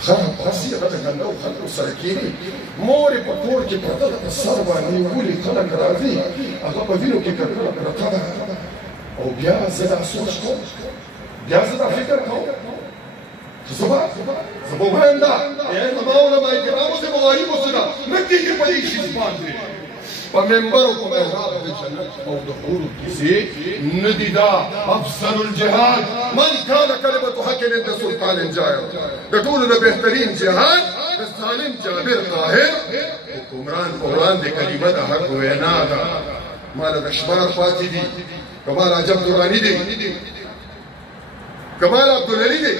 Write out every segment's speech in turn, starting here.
خراب هسې هغه د ګنده او خلکو سره کښېني مور یې په کور کې پرته ده په سر باندې ولي خلک راځي هغه په وینو کې ککړه پرته ده او بیا زه دا سوچ کوم بیا زه دا فکر کوم چې زه به وایم دا زما علماء کرامو زه به وایي اوسه نه کېږي په دې شي باندې په منبر او په محراب د جنت او د حورو کیسې نه دي دا افضل الجهاد من کان کلمة حق عند سلطان جائر د ټولو نه بهترین جهاد د ظالم جابر طاهر حکمران په وړاندې کلمه د حق وینا ده ماله د شمار پاتې دي کمال عجب دراني دی کمال عبدالعلي دی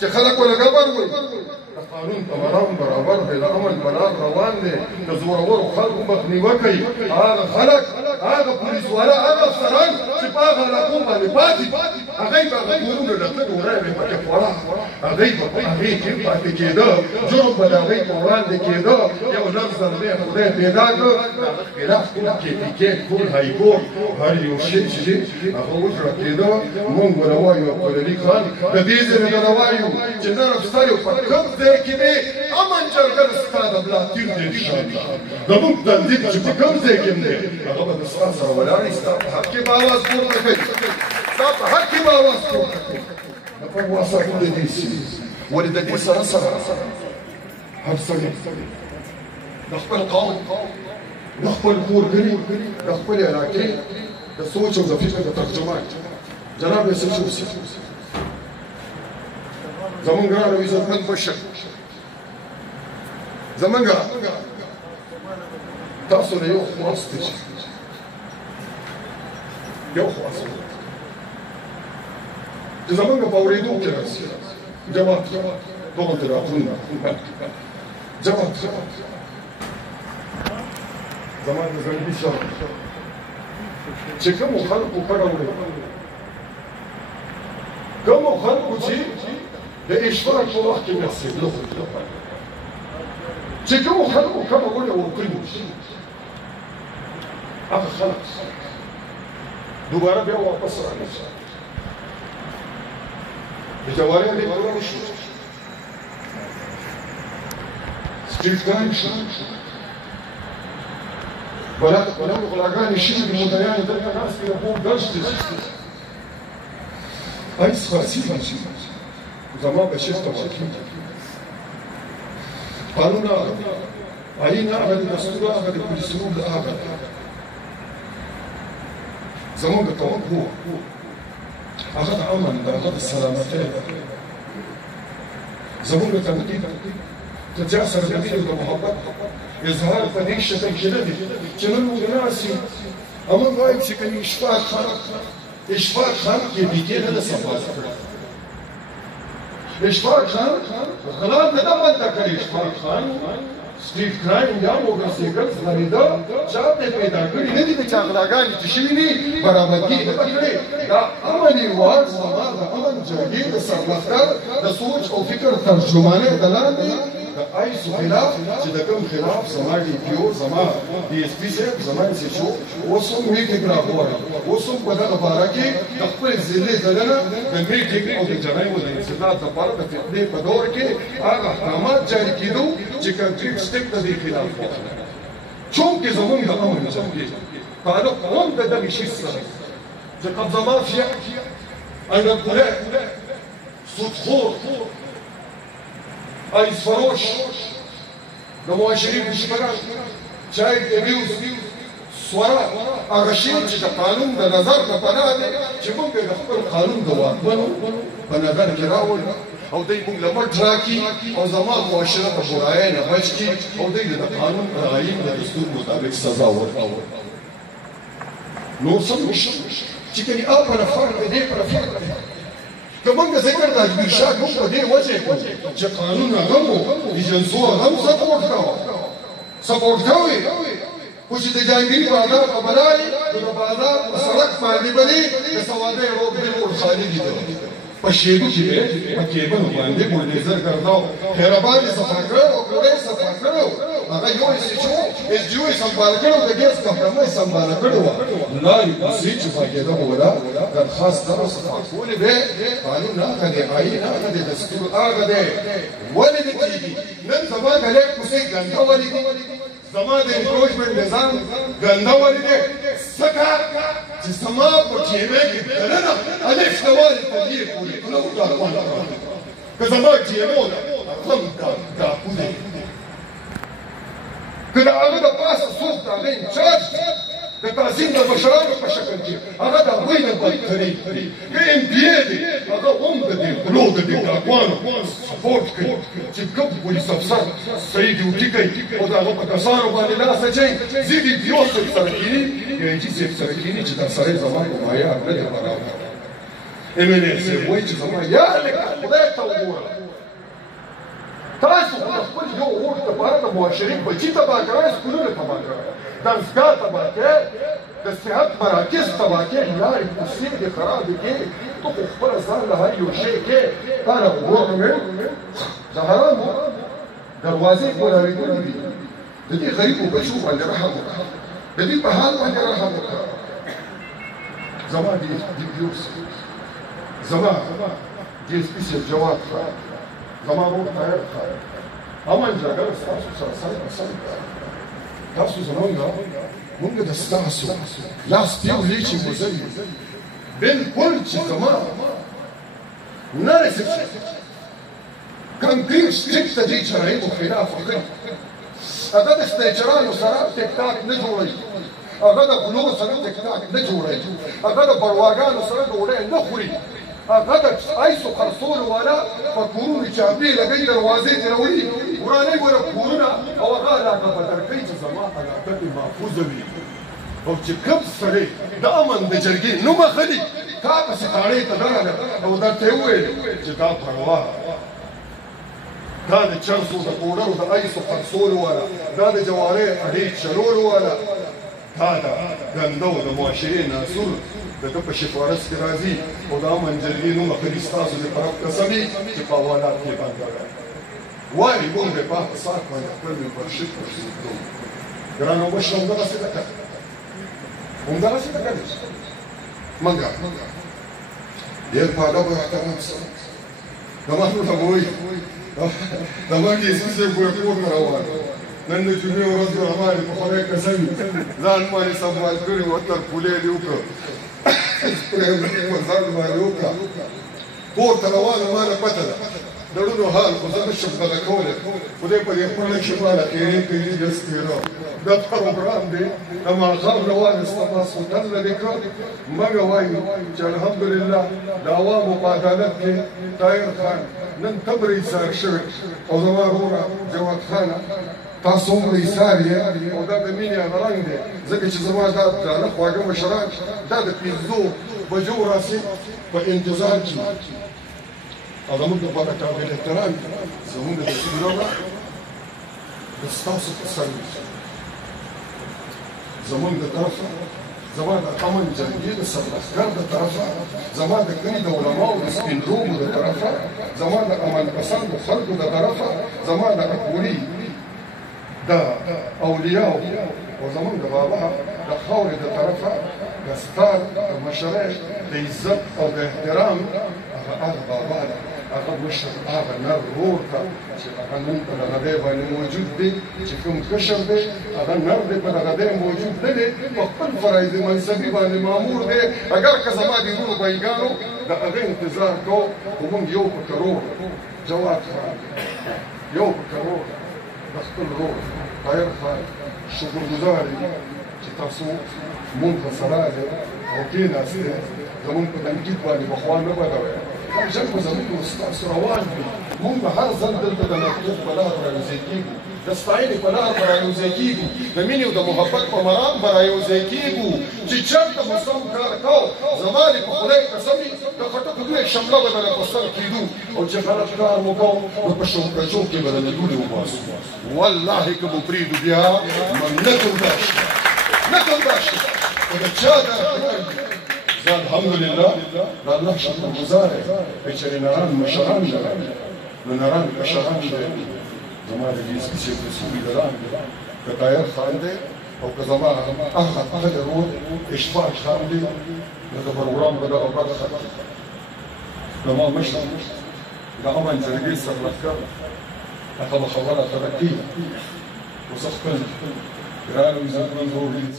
چې خلک وله ګبر وایي د قانون تمرام برابر دی د امن بلاد روان دی د زورورو خلکو مخنیوه کوي هغه خلک هغه پولیسواله هغه افسران چې په هغه علاقو باندې پاتې هغوی به هغه کورونو لکه ډوډۍ به پکې خوړه هغوی به په هغې کې پاتې کېده جرم به د هغوی په وړاندې کېده یو لفظ دی خدای پیدا کړ د هغه خلاف ټول کیفیکې ټول هایکورټ هر یو شی چې دی هغه وجړه کېده مونږ به وایو عبدالعلي خان د دې ځای نه به وایو چې نن افسر یو په کوم ځای کې دی امن جرګه ستا د ملا تیر دی انشاءالله زموږ تنظیم چې په کوم ځای کې دی هغه به د ستا سره ولاړ وي ستا په حق کې به اواز پورته کوي ستا په حق کې به اواز پورته کوي د کوم واسطو د دې سي ولې د دې سره هر سړی د خپل قوم د خپل کورګلي د خپل علاقې د سوچ او د فکر د ترجمان جناب یوسف شوسي زمونږ ګران او عزتمن مشر زمونږ تاسو له یو خواست دی یو خواست چې زمونږ په اورېدو کې راسي جواب دغه تلفونونه جواب زمان د زنګي شاه چې کومو خلکو کړه وړي کومو خلکو چې د اشتراک په وخت کې رسېدلو چې کومو خلکو کړه وړي ورکړي هغه خلک دوباره بیا واپس رانشي د جواري دې پرور شو سټریټ ګان شو ولکه غلاګانې شوي دي مدعیانې دلته ناست دي د خوب درس دي ایس خاصي فاشي زما بشیر ته ورکېږي قانون هغه دی آیین هغه دی دستور هغه دی پولیس رول هغه دی زمونږ توقع هغه د امن ده هغه د سلامتۍ ده زمونږ تنقید د چا سره د مینې د محبت اظهار په دې شکل کې نه دی چې نن موږ ناست یو او موږ وایو چې که اشفاق خان کیفیکې نه ده صفا کړې اشفاق خان غلا نه ده بنده کړې اشفاق خان سټریټ کرایم یا موګرسېګل زغرېده چا ته پیدا کړي نه دي د چا غلاګانې چې شوي دي برابرګي نه ده کړې دا امن هېواد زما د امن جرګې د سرلښکر د سوچ او فکر ترجمانۍ د لاندې د ایسو خلاف چې د کوم خلاف زما ډي پي او زما ډي اس پي صاحب زما ایس ایچ او اوس هم میټینګ راغواړي اوس هم په دغه باره کې د خپل ضلعې دننه د میټینګ او د جنایمو د انسداد لپاره د فتنې په دور کې هغه احکامات جاري کېدو چې کنکریټ سټیپ د دې خلاف واخلي چونکې زموږ د امن جرګې تعلق هم د دغې شي سره د قبضه مافیا ایرانپولیس سودخور آیس فروش د معاشري دشمنان چایلډ ابیوز سوره هغه شی چې د قانون د نظر نه پناه دی چې موږ د خپل قانون د واکمنو په نظر کې راولو او دوی موږ له مټ راکړي او زما معاشره په برایۍ نه بچ کړي او دوی د قانون رعایت د دستور مطابق سزا ورکړي نور څه نشته چې کني آپ پر فرق دی پر فرق دی که موږ ذکر د اجمیر شاه کوم په دې وجه کوو چې قانون هغه مو ایجنسو هغه مو سپورټ کوي خو چې د جهانګیري بازار په بلایي نو د بازار په سړک باندې به دې د سوادۍ روب بلکل خالي دي په شیدو کې به په کیبل باندې بولډیزر ګرځاو خیرآباد یې صفا کړو او کورې صفا کړو هغه یو چې اس جی او سمبال کړو د ګیس کمپنۍ سمبال کړو لاري کوسي چې باګه ولا د خاص طرف صفاقول به قانون نه غدي آئین نه غدي دستور هغه دی ولې کیږي نن زما غلې کوسي ګنده ولې زما د انکروچمنت نظام ګنده ولې دی څنګه چې زما په جیبه کې دننه الف نوال تغییر پوری نو دا کومه که زما جیبه هم دا پوری که د هغه د پاسه څوک د هغه انچارج د تعظیم د مشرانو په شکل کې هغه د هغوی نه بدترین که ام پی ای دی هغه هم د دې غلو د دې ډاکوانو سپورټ کوي چې کوم پولیس افسر صحیح ډیوټي کوي او د هغه په کسانو باندې لاس اچوي زه دې دیو صاحب سره کښېني ډي آی جي صاحب سره کښېني چې دا سړی زما په معیار نه دی برابر ام ایل اے صاحب وایي چې زما یا لکه خدای ته وګوره تاسو خپل یو ووټ لپاره د معاشرین بچي تباه کوئ سکولونه تباه کوئ دستګاه تباه کوئ د صحت مراکز تباه کوئ لارې کوڅې دې خرابې کوې ته خو خپله ځان له هر یو شی کوې تا نه ګورنمنټ د حرامو دروازې کولاړېدلې دي د دې غریبو بچو باندې رحم وکړه د دې په حال باندې رحم وکړه زما دې پي او زما دې اس پي صاحب جواب زما روح طاهر خان امن جګړه ستاسو سره سم تاسو زمونږ د ستاسو لاس دیولې چې مزل بالکل چې زما نه رسېږي کمپین سټریک ته دې شرایطو خلاف وکړي هغه د سټیچرانو سره ټیک ټاک نه جوړوي هغه د غلو سره ټیک ټاک نه جوړوي هغه د برواګانو سره ډوډۍ نه خوري هغه د ایسو خرڅولو والا په کورونو چاپې لګوي دروازې ترې راوړي ورانوي ګوره کورونه او هغه علاقه بدل کوي چې زما علاقه دې محفوظه وي او چې کوم سړی د امن د جرګې نوم اخلي تا پسې کاڼۍ ته درغله او درته یې وویل چې دا پروا دا د چرسو د پوډرو د ایسو خرڅولو والا دا د جوارۍ اډې چلولو والا دا د ګندو د معاشرې ناصور د ده په شفارس کې راځي او د امن جرګې نوم اخلي ستاسو د طرف قسمي چې په حوالات کې بنده وایي موږ د پاکه ساک باندې خپل ممبرشپ ورسېږدو ګرانو مشره همدغسې ده که همدغسې ده که منګه ډېر په ادب او احترام سره زما نو ته به وایي زما کې اسپي صاحب ګوره کور ته روان نن د جمعې ورځ ده رمانې په خدای قسم ځان باندې سنبال کړي و تر پولې دې وکړه سپری په ځان باندې وکړه کور ته روانه ما نه پته ده د ړونو حال خو زه نشم دغه کولی خدای په دې خپله کښې ماله خیرې کوي بیا سپېره دا پروګرام دی د ماښام راوانسته ماسخوتن نه دې کړ مګه وایي چې الحمدلله د عوامو په عدالت کې طاهر خان نن تبر ایثار شوی او زما وروره جواد خانه تاسو هم ایثار یې او دا د مینې هغه رنګ دی ځکه چې زما دا درانه خواږه مشران دا د 5 بجو راسي په انتظار کې او زموږ لپاره قابل احترام زموږ د سپېره د ستاسو په سرویس زموږ د طرفه زما د امن جرګې د سرلښکر د طرفه زما د کلي د علماو د سپین رومو د طرفه زما د امن پسندو خلکو د طرفه زما د اکوري د اولیاو او زموږ د بابا د خاورې د طرفه د ستار د مشرۍ د عزت او د احترام هغه بابا ده هغه مشر هغه نر ورور ته چې هغه نن په دغه ځای باندې موجود دی چې کوم کشر دی هغه نر دی په دغه ځای موجود نه دی په خپل فرایض منصبي باندې مامور دی اگر که زما د وروڼو بایګانو د هغه انتظار کوو خو موږ یو په کروڑ جواد خان یو په کروڑ د خپل ورور طاهر خان شکرګزار یو چې تاسو مونږ ته سره راغلئ او کېناستئ زمونږ په تنقید باندې پخوا نه بدوئ جنګ به زموږ ستاسو روان وي مونږ به هر ځل دلته د مکتوب په لار رايوځای کېږو د ستاینې په لار به رايوځای کېږو د مینې او د محبت په مرام به رايوځای کېږو چې چېرته مو سم کار کوو زما دې په خدای قسم وي د خټکو دوی شمله به درنه په سر کېدو او چې غلط کار مو کوو نو په شوکچو کې به درنه لوڼې وباسو والله که مو پرېږدو بیا نکل دا شي نکل دا شي خو د چا دا زه الحمدلله د الله شکرګزار یم چې نران مشران لرم نو نران مشران دی زما د دې چې تسوي دران کتایر خان دی او که زما هغه قدر و اشفاق خان دی لکه پروګرام په دغه برخه زما مشر د امن جرګې سرلښکر هغه خبره ترقي وزه خپل ګران عزتمن ورور